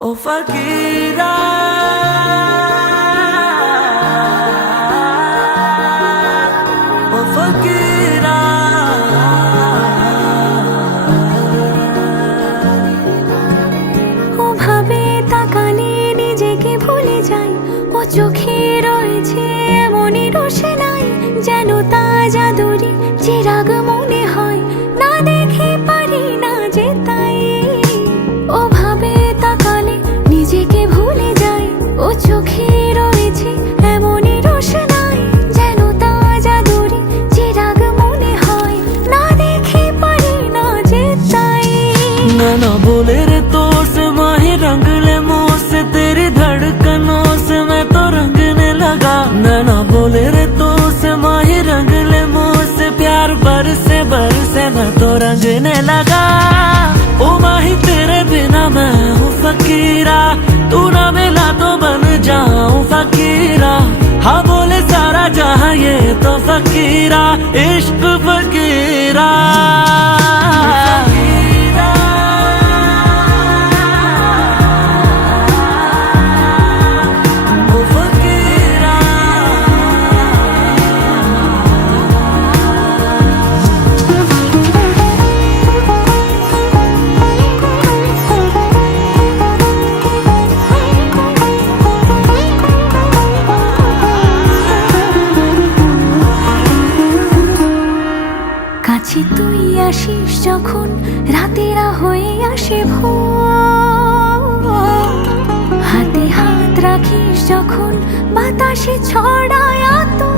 ओ फकीरा ओ फकीरा ওভাবে তাকালে নিজেকে ভুলে যাই, ও চোখে রয়েছে এমনই রোশনাই, যেন তাজা দড়ি চিরাগ মনে হয়, না দেখে পারি না যে তাই। ওভাবে তাকালে নিজেকে ভুলে যাই, ও চোখে রয়েছে এমনই রোশনাই, যেন তাজা দড়ি চিরাগ মনে হয়, না দেখে পারি না যে তাই। ना बोले रे तो से माही रंग ले मुँह से तेरी धड़कनों से मैं तो रंगने लगा। ना बोले रे तो से माही रंग ले मुँह से प्यार बरसे मैं तो रंगने लगा। ओ माही तेरे बिना मैं हूँ फकीरा, तू ना मिला तो बन जाऊँ फकीरा। हाँ बोले सारा जहाँ ये तो फकीरा, इश्क फकीरा। কাছে তুই আসিস যখন, রাতেরা হয়ে আসে ভোর, হাতে হাত রাখিস যখন বাতাসে ছড়ায় আতর।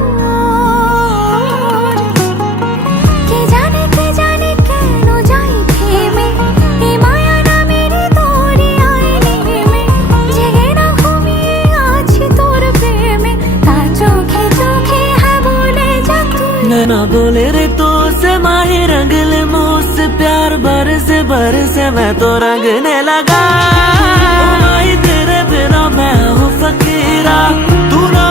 কে জানে কেন যাই থেমে, এ মায়া নামের দরিয়ায় নেমে, জেগে না ঘুমিয়ে আছি তোর প্রেমে, তা চোখে চোখে হ্যাঁ বলে যা তুই। ना बोले रे तो से माही रंग ले मुँह से प्यार बरसे मैं तो रंगने लगा। ओ माही तेरे बिना मैं हूँ फकीरा, तू ना